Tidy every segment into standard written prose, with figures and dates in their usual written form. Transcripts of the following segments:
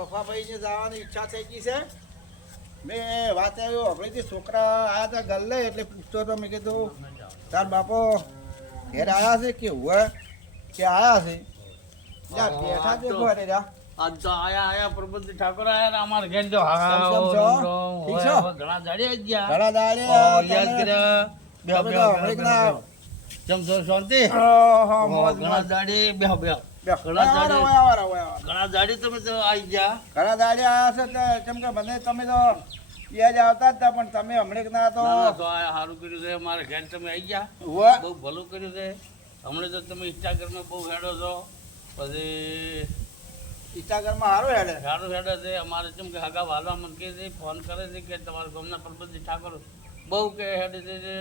મફાભાઈને જવાની ઈચ્છા થઈ ગઈ છે. મેં વાત આવ્યો હમણાંથી છોકરા આવ્યા હતા ગલ્લે એટલે પૂછતો હતો. મેં કીધું તાર બાપો ઘેર આવ્યા છે કે હોય કે આવ્યા છે? ત્યાં બેઠા છે ઘરે રહ્યા. આજ તો આયા પ્રબંધ ઠાકોર આયા અમારે ઘેર જો ઠીક છો? ઘણા દાડે જ ગયા ઘણા દાડે યાદ કર્યા તમે તો હમણાં જમ છો શાંતિ ઘણા દાડે બેહો બેહો ઘણા દાડે તમે તો આવી ગયા ઘણા દાડે આવ્યા છે તો કેમ કે મને તમે તો યાદ આવતા જ હતા પણ તમે હમણાં ના તો સારું કર્યું છે મારે ઘેર તમે આવી ગયા હોય. બહુ ભલું કર્યું છે. હમણાં તો તમે ઇન્સ્ટાગ્રામમાં બહુ હેડો છો પછી ઇન્સ્ટાગ્રામમાં સારું હેડે સારું હેડે છે. અમારે જેમ કે હગા વાલવા મને કહે છે ફોન કરે છે કે તમારા ગામના પ્રબંધી ઠાકોર બહુ કે હેડે છે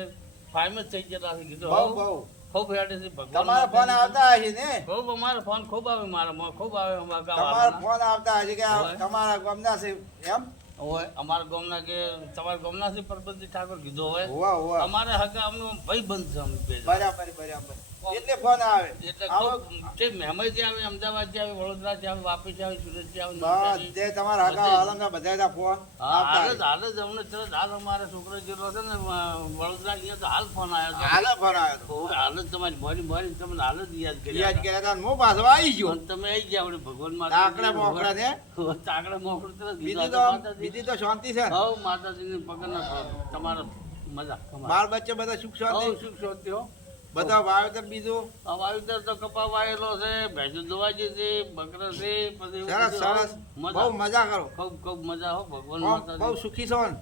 ફાઇમસ થઈ જતા બહુ કીધું બહુ ખૂબ હેડે છે તમારા ફોન આવતા હશે ને? ખૂબ અમારો ફોન ખૂબ આવે મારા ખૂબ આવે તમારા ફોન આવતા હશે કે તમારા ગામના છે એમ? હોય અમારા ગામના કે તમારા ગામના છે પ્રબંધી ઠાકોર કીધું હોય હોવા હોવા અમારે હગા અમને ભાઈ બંધ છે અમે બે જણ. બરાબર બરાબર એટલે ફોન આવે એટલે આવો તે મહેમાનથી આવે અમદાવાદથી આવે વડોદરાથી આવે વાપીથી આવે સુરતથી આવે બધે તમારા હાકા હાલના બધા ફોન હા આવતા હાલ જ અમને તરત હાલ અમારા છોકરો જેટલો છે ને વડોદરા ગયા તો હાલ ફોન આવ્યો હાલ ફોન આવ્યો હતો હાલ જ તમારી મોરી તમને હાલ જ યાદ કરી યાદ કર્યા હતા હું પાછો આવી ગયો તમે આવી ગયા આપણે ભગવાન આકડા મોકડા છે ચાકડા મોકળું તરત બીજી તો શાંતિ છે હવ માતાજીની પગના તમારા મજા બાળ બચ્ચે બધા સુખ શાંતિ સુખ શાંતિ હો બધા વાવેતર બીજું વાવેતર તો કપા વાયેલો છે ભેંસો દોવાજી છે બકરા છે પછી સરસ સરસ બહુ મજા કરો ખૂબ ખૂબ મજા હો ભગવાન બહુ માતાજી સુખી છો ને?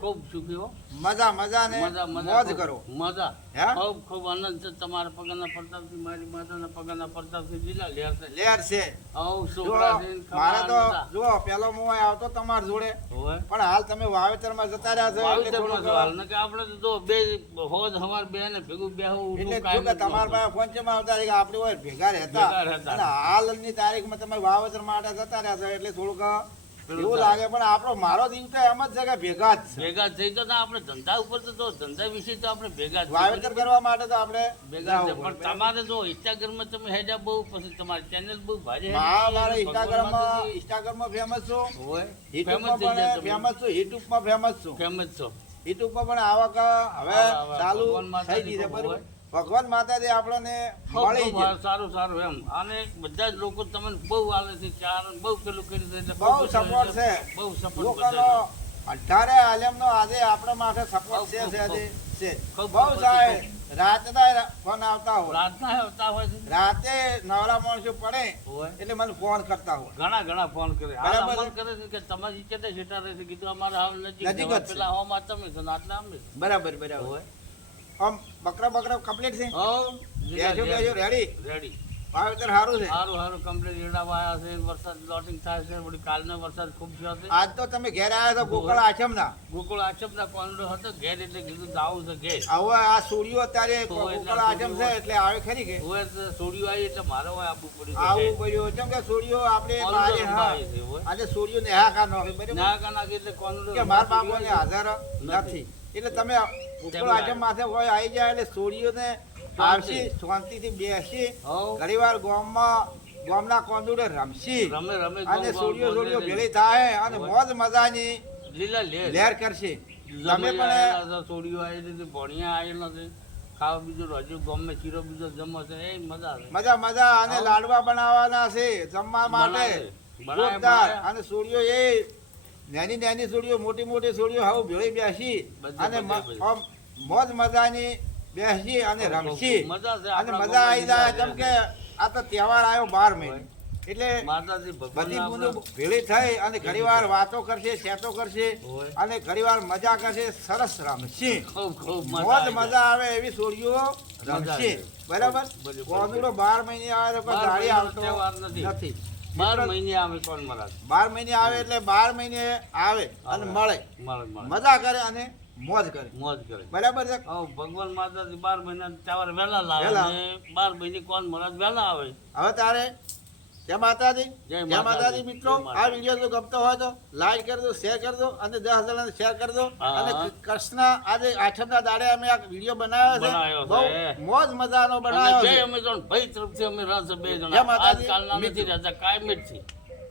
ખૂબ સુખી હો મજા મજા ને મજા મોજ કરો મજા હે? ખૂબ આનંદ છે તમારા પગના પ્રતાપથી મારી માતાના પગના પ્રતાપથી લીલા લેર છે લેર છે હવ જો છોકરા છે મારે તો જો પેલો હું આવતો તમાર જોડે હોય પણ હાલ તમે વાવેતર માં જતા રહ્યા છો એટલે વાવેતરમાં થોડુંક હાલ ને કે આપણે તો બે હોજ હવાર બે ને ભેગું બેહું એટલે જો કે તમારા પાસે ફોન છે આવતા કે આપણે હોય ભેગા રહેતા ભેગા રહેતા. અને હાલની તારીખમાં તમે વાવેતર માટે જતા રહ્યા છો એટલે થોડુંક એવું લાગે પણ આપણો મારો દિન તો એમ જ છે કે ભેગા જ છે. ભેગા થઈ તો ના આપણે ધંધા ઉપર તો ધંધા વિશે તો આપણે ભેગા જ વાવેતર કરવા માટે તો આપણે ભેગા છે. જવું પણ પડે. તમારે જો ઇન્સ્ટાગ્રામમાં તમે હેડ્યા બહુ પછી તમારી ચેનલ બહુ ભારે મારે ઇન્સ્ટાગ્રામમાં ફેમસ છું, હોય યુટ્યુબમાં પણ ફેમસ છું, યુટ્યુબમાં ફેમસ છું, ફેમસ છો યુટ્યુબમાં પણ આવક હવે ચાલુ ભગવાન માતાજી થઈ ગઈ છે ખૂબ બરોબર. હોય. ભગવાન માતાજી આપણને ખૂબ મળી ખૂબ છે. સારું સારું એમ અને બધા જ લોકો તમને બહુ આલે છે ચાર બહુ પેલું કરી દે એટલે બહુ સપોર્ટ છે બહુ સપોર્ટ લોકોનો અઢારે આલમનો આજે આપણા માટે સપોર્ટ છે છે આજે છે ખૂબ બહુ ખૂબ સાહેબ રાતના ફોન આવતા હોય પ્રાર્થના આવતા હોય છે રાતે નવરા માણસો પડે હોય એટલે મને ફોન કરતા હોય ઘણા ઘણા ફોન કરે બરાબર. ફોન કરે છે કે તમારી કેટલે સેટા રહે છે કીધું અમારે હાલ નજીક નજીક જ છે. છે. પેલા હોમાં તમે છો ને આટલા અમે છો. બરાબર બરાબર હોય આમ બકરા કમ્પ્લીટ છે બેસો બેસો હવ રેડી રેડી વાવેતર સારું છે સારું સારું કમ્પ્લીટ રેડાવા આવ્યા છે વરસાદ લોટિંગ થાય છે વળી કાલનો વરસાદ ખૂબ થયો છે આજ તો તમે ઘેર આવ્યા છો ગોકળ આશ્રમ ના ગોકુળ આક્ષેપના કોન્ડો હતો ઘેર એટલે કીધું જાવું છે ઘેર હવે આ સૂર્યો અત્યારે તો એટલે ગોકળ આશ્રમ છે એટલે આવે ખરી કે હોય તો સોડિયું આવી એટલે મારે હોય આપવું પડ્યું આવું પડ્યું કેમ કે સૂર્યો આપણે મારે હા આજે સૂર્યો ને હા કા નોખી બરાબર ના કા નાખી એટલે કોન્ડો કે મારા બાપોને હાજર નથી એટલે તમે ગોકળ આશ્રમ માથે હોય આવી જાય એટલે સૂર્યો ને આવશી શાંતિથી બેસી હવ ઘણીવાર ગામના કોંદુડે રમશી રમે રમે અને સૂર્યો ભેળી થાય અને મોજ મજાની લીલા લેર લહેર કરશે તમે પણ સોડિયું આવી છે ભણિયા આવેલા છે ખાવા બીજું હજુ ગમે ચીરો બીજો જમો છે એ મજા આવે મજા મજા અને લાડવા બનાવવાના છે જમવા માટે બનાવે, જોરદાર બનાવે. અને સૂર્યો એ નાની સૂર્યો મોટી સૂર્યો હવે ભેળી બેસી બધે, અને બધે. આમ મોજ મજાની બેસી અને રમશી મજા છે અને આપણા મજા આવી જાય ગામમાં જેમ કે આ તો તહેવાર આવ્યો 12 મહિને એટલે માતાજી બધી ભગવાન બુંદો ભેળી થઈ અને ઘણીવાર વાતો કરશે શેતો કરશે હોય. અને ઘણીવાર મજા કરશે સરસ રમશે ખૂબ ખૂબ મોજ મજા આવે એવી સોડીઓ રમશે આવે. બરાબર બરાબર. કોંદડો 12 મહિને આવે તો કોઈ 12 દાડી મહિનો આવતો તહેવાર નથી. નથી 12 મહિને આવે કોણ મહારાજ 12 મહિને આવે એટલે 12 મહિને આવે અને મળે મળે મજા કરે અને મોજ કરે મોજ કરે બરાબર છે ભગવાન માતાજી 12 મહિના તહેવાર વહેલા લાવે વહેલા. અને 12 મહિને કોણ મહારાજ વહેલા આવે હવે તારે જય માતાજી જય જય માતાજી માતાજી. મિત્રો જય માતાજી. આ વિડીયો જો ગમતો હોય તો લાઈક કરી દો શેર કરી દો અને 10,000 જણાને શેર કરી દો હા. અને કૃષ્ણ આજે આઠમના દાડે અમે આ વિડીયો બનાવ્યો બનાવ્યો છે છે. બહુ મોજ મજાનો અને બનાવ્યો બે છે અમે ત્રણ ભાઈ તરફથી અમે રહેશે બે જય જણા માતાજી. આજકાલના નથી મિત્રો. રહેતા કાયમ જ છે